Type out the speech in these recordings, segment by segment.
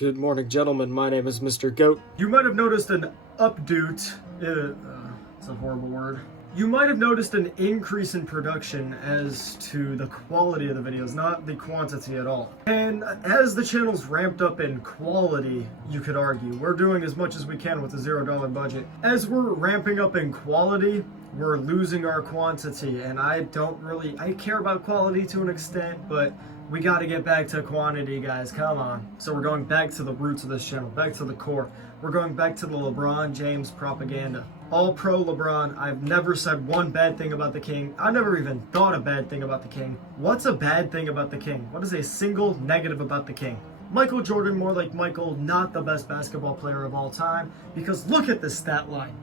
Good morning, gentlemen. My name is MrGoat. You might have noticed an updoot. It's a horrible word. You might have noticed an increase in production as to the quality of the videos, not the quantity at all. And as the channel's ramped up in quality, you could argue, we're doing as much as we can with a $0 budget. As we're ramping up in quality, we're losing our quantity. And I care about quality to an extent, but we got to get back to quantity, guys. Come on. So we're going back to the roots of this channel, back to the core. We're going back to the LeBron James propaganda. All pro LeBron. I've never said one bad thing about the King. I never even thought a bad thing about the King. What's a bad thing about the King? What is a single negative about the King? Michael Jordan, more like Michael, not the best basketball player of all time, because look at this stat line.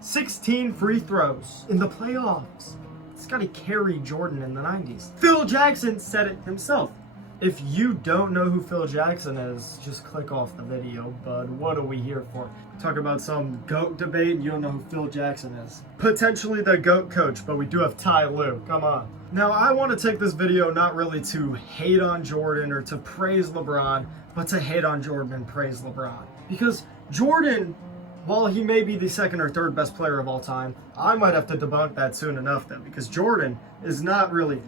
16 free throws in the playoffs. Scotty carried Jordan in the 90s. Phil Jackson said it himself. If you don't know who Phil Jackson is, just click off the video, bud. What are we here for? Talk about some GOAT debate and you don't know who Phil Jackson is. Potentially the GOAT coach, but we do have Ty Lue. Come on. Now, I want to take this video not really to hate on Jordan or to praise LeBron, but to hate on Jordan and praise LeBron. Because Jordan, while he may be the second or third best player of all time, I might have to debunk that soon enough then, because Jordan is not really...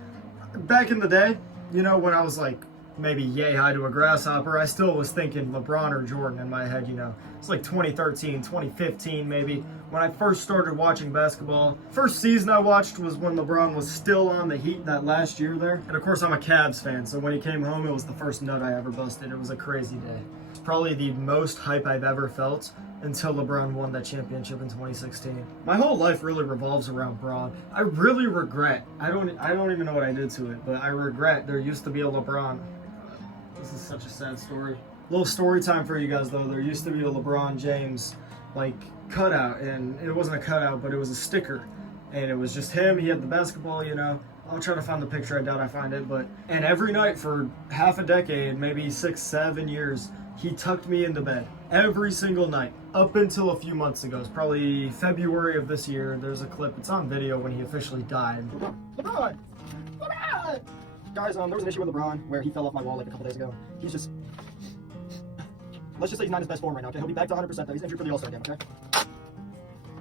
Back in the day, you know, when I was like maybe yay high to a grasshopper, I still was thinking LeBron or Jordan in my head, you know. It's like 2013, 2015 maybe, when I first started watching basketball. First season I watched was when LeBron was still on the Heat that last year there. And of course I'm a Cavs fan, so when he came home it was the first nut I ever busted. It was a crazy day. It's probably the most hype I've ever felt until LeBron won that championship in 2016. My whole life really revolves around Bron. I really regret, I don't even know what I did to it, but I regret there used to be a LeBron. This is such a sad story. Little story time for you guys though. There used to be a LeBron James like cutout, and it wasn't a cutout, but it was a sticker. And it was just him, he had the basketball, you know. I'll try to find the picture, I doubt I find it, but... And every night for half a decade, maybe 6, 7 years, he tucked me into bed. Every single night, up until a few months ago. It's probably February of this year. There's a clip, it's on video when he officially died. LeBron! LeBron! Guys, there was an issue with LeBron where he fell off my wall like a couple days ago. He's just... Let's just say he's not in his best form right now, okay? He'll be back to 100% though. He's injured for the All-Star game, okay?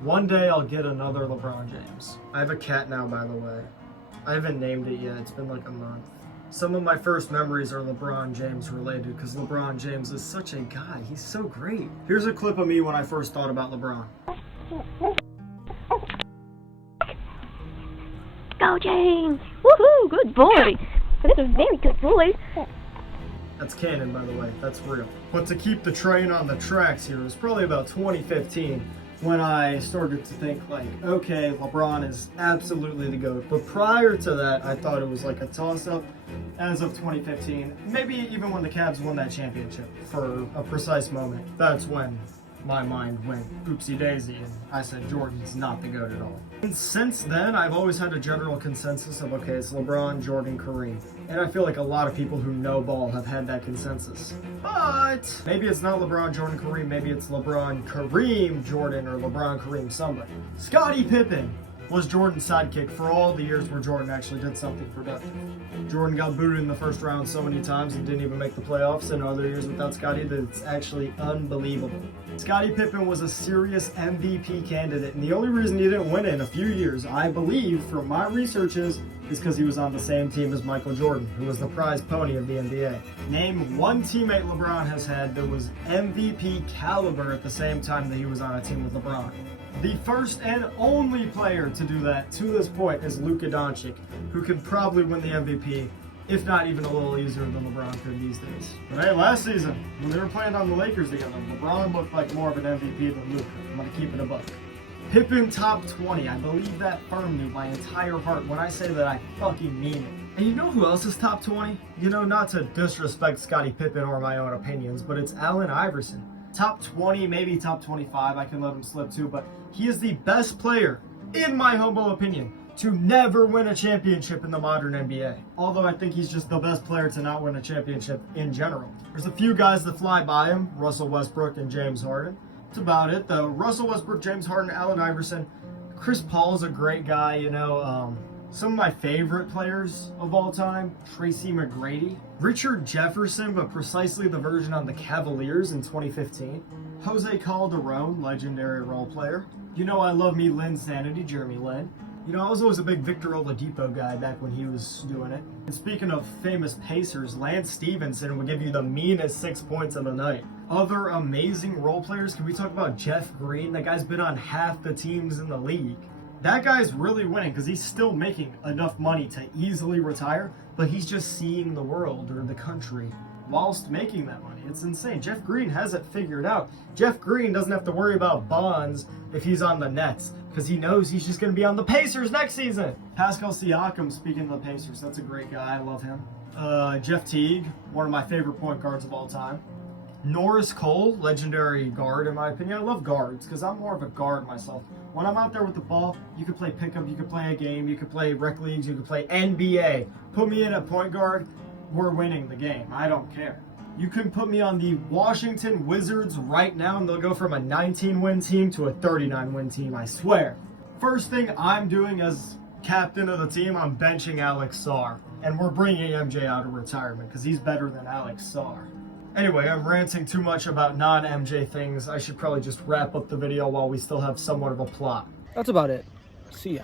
One day I'll get another LeBron James. I have a cat now, by the way. I haven't named it yet. It's been like a month. Some of my first memories are LeBron James related because LeBron James is such a guy. He's so great. Here's a clip of me when I first thought about LeBron. Go James! Woohoo! Good boy! That's a very good boy. That's canon, by the way. That's real. But to keep the train on the tracks here, it was probably about 2015 when I started to think like, okay, LeBron is absolutely the GOAT. But prior to that, I thought it was like a toss-up. As of 2015, maybe even when the Cavs won that championship for a precise moment, that's when my mind went oopsie daisy and I said Jordan's not the GOAT at all. And since then, I've always had a general consensus of, okay, it's LeBron, Jordan, Kareem. And I feel like a lot of people who know ball have had that consensus. But maybe it's not LeBron, Jordan, Kareem, maybe it's LeBron, Kareem, Jordan, or LeBron, Kareem, somebody. Scottie Pippen was Jordan's sidekick for all the years where Jordan actually did something productive. Jordan got booted in the first round so many times and didn't even make the playoffs, and other years without Scottie that it's actually unbelievable. Scottie Pippen was a serious MVP candidate, and the only reason he didn't win it in a few years, I believe, from my researches, is because he was on the same team as Michael Jordan, who was the prize pony of the NBA. Name one teammate LeBron has had that was MVP caliber at the same time that he was on a team with LeBron. The first and only player to do that to this point is Luka Doncic, who could probably win the MVP, if not even a little easier than LeBron could these days. But hey, last season, when they were playing on the Lakers together, LeBron looked like more of an MVP than Luka. I'm gonna keep it a buck. Pippen top 20, I believe that firmly with my entire heart. When I say that, I fucking mean it. And you know who else is top 20? You know, not to disrespect Scottie Pippen or my own opinions, but it's Allen Iverson. Top 20, maybe top 25, I can let him slip too, but he is the best player, in my humble opinion, to never win a championship in the modern NBA. Although I think he's just the best player to not win a championship in general. There's a few guys that fly by him, Russell Westbrook and James Harden. That's about it though. Russell Westbrook, James Harden, Allen Iverson. Chris Paul's a great guy, you know. Some of my favorite players of all time, Tracy McGrady, Richard Jefferson, but precisely the version on the Cavaliers in 2015, Jose Calderon, legendary role player. You know I love me Lynn Sanity, Jeremy Lin. You know, I was always a big Victor Oladipo guy back when he was doing it. And speaking of famous Pacers, Lance Stevenson would give you the meanest 6 points of the night. Other amazing role players, can we talk about Jeff Green? That guy's been on half the teams in the league. That guy's really winning because he's still making enough money to easily retire, but he's just seeing the world or the country whilst making that money. It's insane. Jeff Green has it figured out. Jeff Green doesn't have to worry about bonds if he's on the Nets because he knows he's just going to be on the Pacers next season. Pascal Siakam, speaking of the Pacers, that's a great guy. I love him. Jeff Teague, one of my favorite point guards of all time. Norris Cole, legendary guard in my opinion. I love guards because I'm more of a guard myself. When I'm out there with the ball, you can play pickup, you can play a game, you can play rec leagues, you can play NBA. Put me in a point guard, we're winning the game. I don't care. You can put me on the Washington Wizards right now and they'll go from a 19-win team to a 39-win team, I swear. First thing I'm doing as captain of the team, I'm benching Alex Sarr. And we're bringing MJ out of retirement because he's better than Alex Sarr. Anyway, I'm ranting too much about non-MJ things. I should probably just wrap up the video while we still have somewhat of a plot. That's about it. See ya.